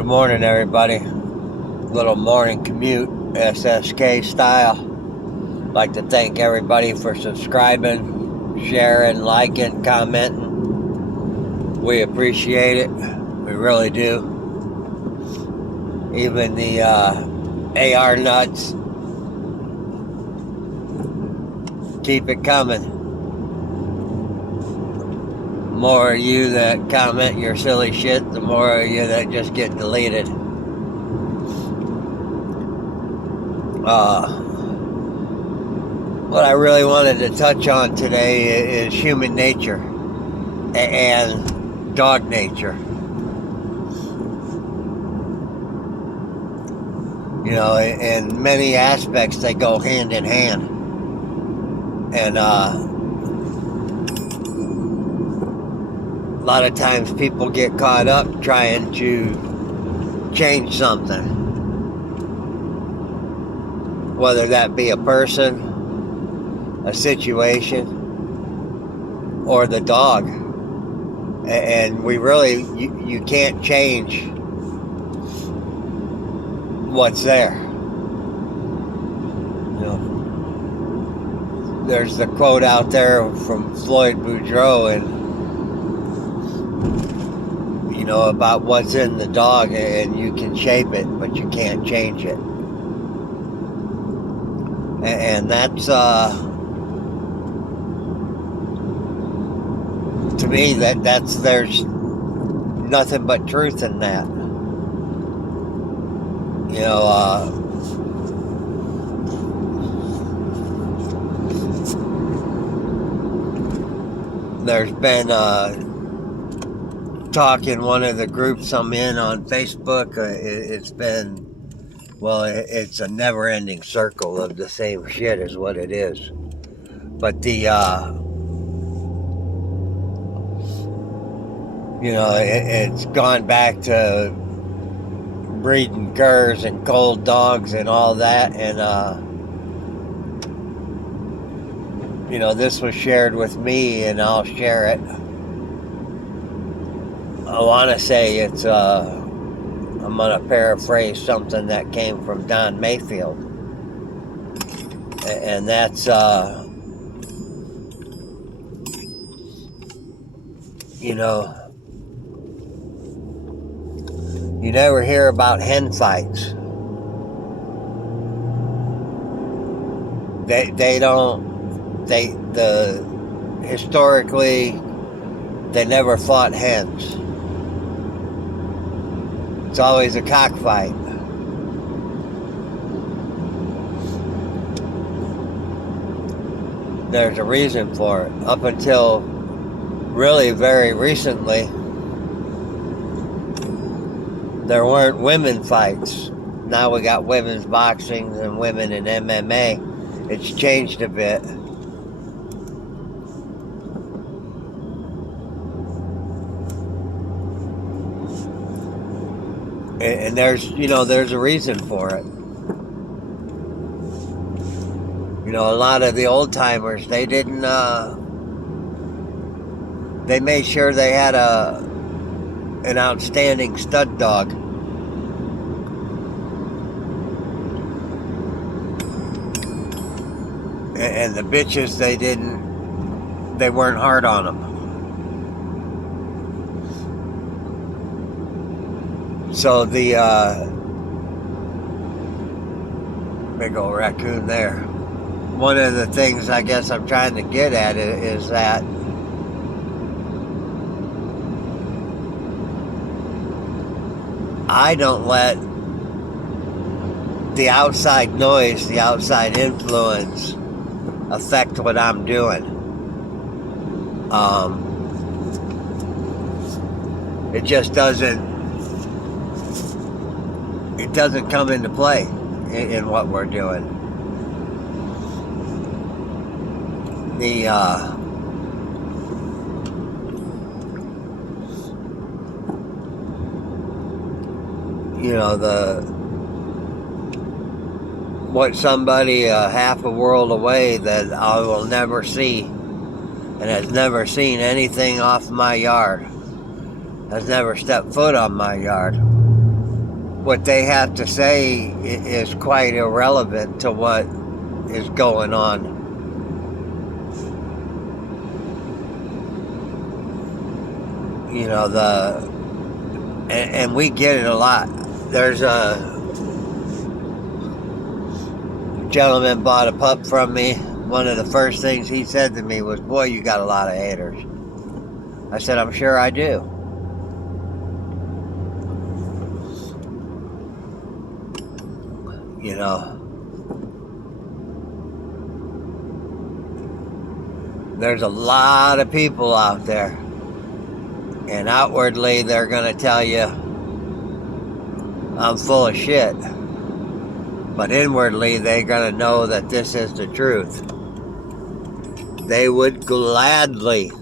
Good morning, everybody. Little morning commute, SSK style. Like to thank everybody for subscribing, sharing, liking, commenting. We appreciate it. We really do. Even the AR nuts. Keep it coming. The more of you that comment your silly shit, the more of you that just get deleted. What I really wanted to touch on today is human nature and dog nature. You know, in many aspects they go hand in hand. And a lot of times people get caught up trying to change something. Whether that be a person, a situation, or the dog. And we really, you can't change what's there. You know, there's the quote out there from Floyd Boudreau, and you know, about what's in the dog, and you can shape it, but you can't change it. And that's to me, there's nothing but truth in that. You know, there's been talk in one of the groups I'm in on Facebook. It's been, well, it's a never-ending circle of the same shit is what it is. But the you know, it's gone back to breeding curs and cold dogs and all that. And, you know, this was shared with me, and I'll share it. I want to say it's, I'm going to paraphrase something that came from Don Mayfield. And that's, you know, you never hear about hen fights. Historically, they never fought hens. It's always a cockfight. There's a reason for it. Up until really very recently, there weren't women fights. Now we got women's boxing and women in MMA. It's changed a bit. And there's, you know, there's a reason for it. You know, a lot of the old timers, they didn't, they made sure they had an outstanding stud dog. And the bitches, they weren't hard on them. So the big old raccoon there. One of the things I guess I'm trying to get at is that I don't let the outside noise, the outside influence affect what I'm doing. It just doesn't come into play in what we're doing. The you know, what somebody half a world away that I will never see, and has never seen anything off my yard, has never stepped foot on my yard, what they have to say is quite irrelevant to what is going on. You know, and we get it a lot. There's a gentleman bought a pup from me. One of the first things he said to me was, "Boy, you got a lot of haters." I said, "I'm sure I do." You know, there's a lot of people out there, and outwardly they're going to tell you I'm full of shit, but inwardly they're going to know that this is the truth. They would gladly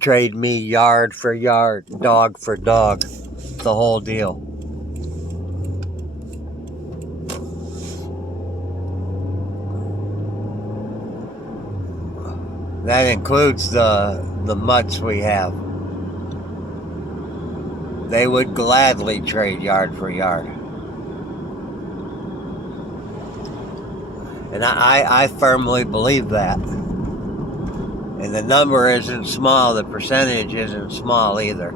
trade me yard for yard, dog for dog, the whole deal. That includes the mutts we have. They would gladly trade yard for yard. And I firmly believe that. And the number isn't small, the percentage isn't small either.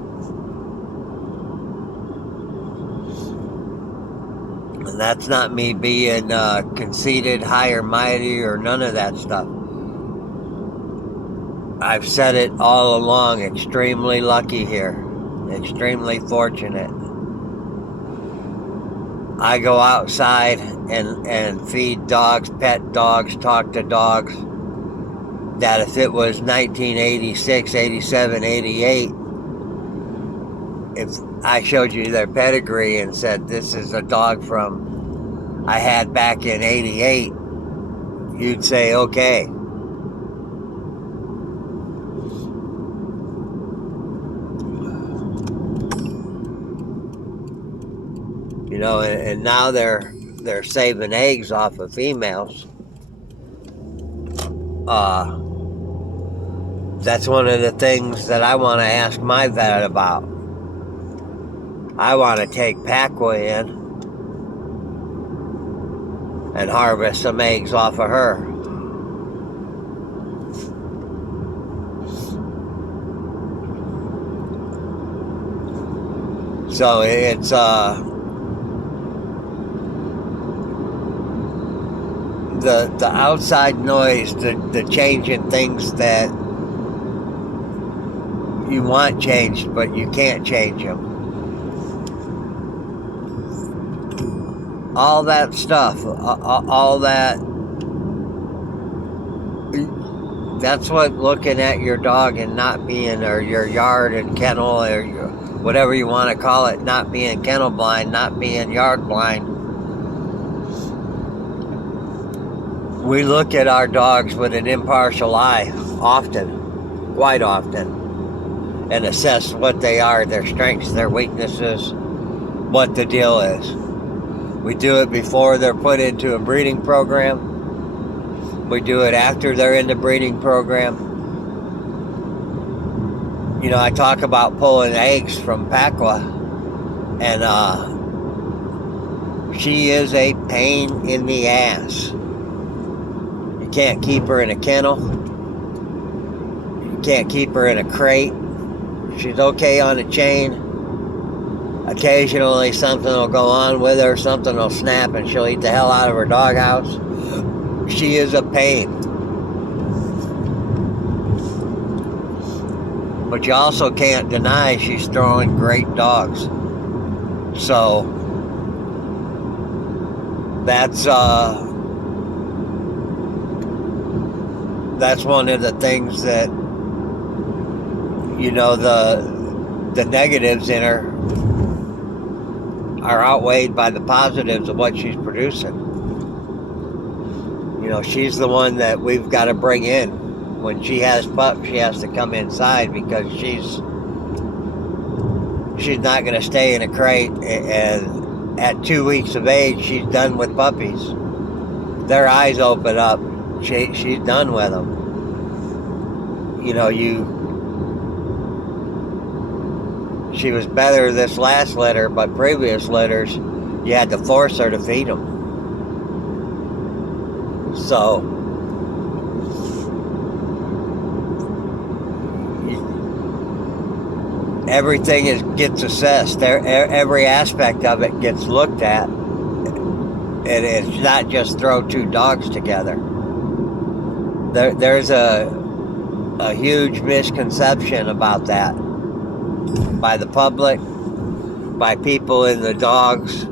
And that's not me being conceited, high or mighty, or none of that stuff. I've said it all along, extremely lucky here, extremely fortunate. I go outside and feed dogs, pet dogs, talk to dogs, that if it was 1986, 87, 88, if I showed you their pedigree and said, this is a dog from I had back in 88, you'd say, okay. You know, and now they're saving eggs off of females. That's one of the things that I want to ask my vet about. I want to take Packwa in and harvest some eggs off of her. So it's the outside noise, the changing things that you want changed, but you can't change them. All that stuff, all that, that's what looking at your dog and not being, or your yard and kennel, or whatever you want to call it, not being kennel blind, not being yard blind. We look at our dogs with an impartial eye often, quite often, and assess what they are, their strengths, their weaknesses, what the deal is. We do it before they're put into a breeding program. We do it after they're in the breeding program. You know, I talk about pulling eggs from Packwa, and she is a pain in the ass. You can't keep her in a kennel. You can't keep her in a crate. She's okay on a chain. Occasionally something will go on with her, something will snap and she'll eat the hell out of her doghouse. She is a pain. But you also can't deny she's throwing great dogs. So that's one of the things that, you know, the negatives in her are outweighed by the positives of what she's producing. You know, she's the one that we've got to bring in. When she has pups, she has to come inside, because she's not going to stay in a crate. And at 2 weeks of age, she's done with puppies. Their eyes open up. She's done with them. You know, She was better this last litter, but previous litters, you had to force her to feed them. So, everything gets assessed. Every aspect of it ggets looked at. And it's not just throw two dogs together. There's a huge misconception about that by the public, by people in the dogs,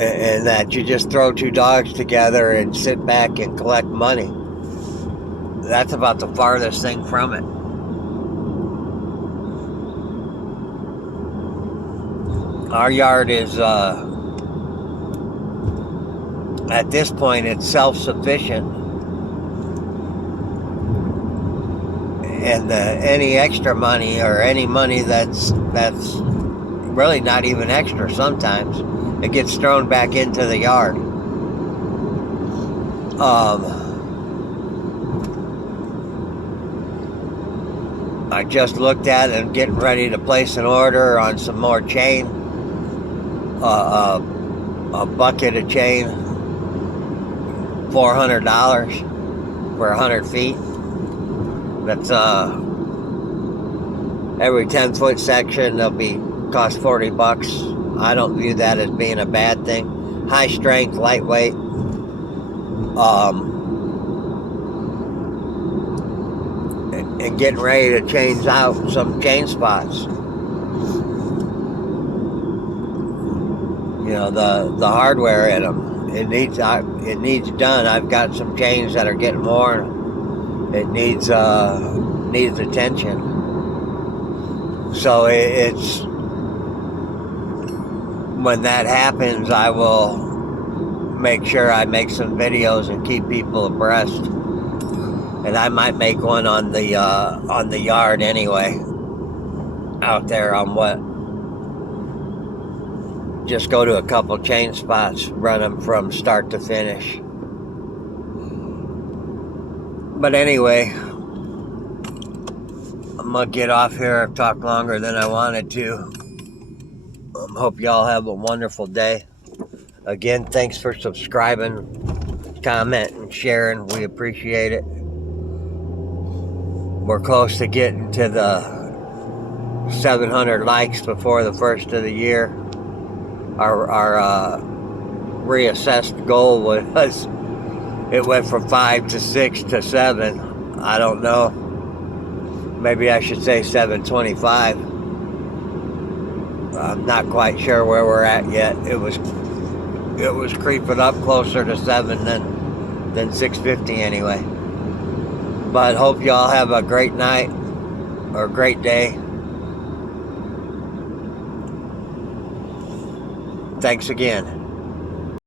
and that you just throw two dogs together and sit back and collect money. That's about the farthest thing from it. Our yard is, at this point, it's self-sufficient. And any extra money or any money that's really not even extra sometimes, it gets thrown back into the yard. I just looked at it and getting ready to place an order on some more chain. A bucket of chain, $400 for 100 feet. That's every 10-foot section that'll cost $40. I don't view that as being a bad thing. High strength, lightweight. And getting ready to change out some chain spots. You know, the hardware in them. It needs done. I've got some chains that are getting worn. It needs attention. So it's when that happens, I will make sure I make some videos and keep people abreast. And I might make one on the yard anyway. Out there on what? Just go to a couple chain spots, run them from start to finish. But anyway, I'm gonna get off here. I've talked longer than I wanted to. Hope y'all have a wonderful day. Again, thanks for subscribing, commenting, sharing. We appreciate it. We're close to getting to the 700 likes before the first of the year. Our reassessed goal was, it went from 5 to 6 to 7. I don't know. Maybe I should say 725. I'm not quite sure where we're at yet. It was creeping up closer to 7 than 650 anyway. But hope y'all have a great night or a great day. Thanks again.